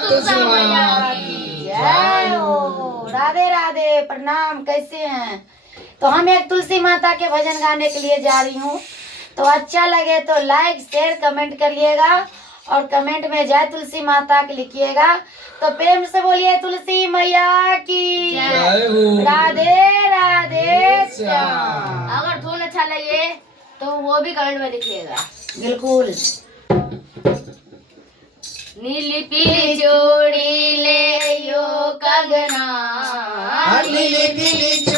तुलसी मैया की जय हो। राधे राधे, प्रणाम। कैसे हैं? तो हम एक तुलसी माता के भजन गाने के लिए जा रही हूँ। तो अच्छा लगे तो लाइक शेयर कमेंट करिएगा और कमेंट में जय तुलसी माता के लिखिएगा। तो प्रेम से बोलिए तुलसी मैया की जय हो। राधे राधे श्याम। अगर धुन अच्छा लगे तो वो भी कमेंट में लिखिएगा। बिल्कुल। नीली पीली चूड़ी ले यो कंगना, नीली पीली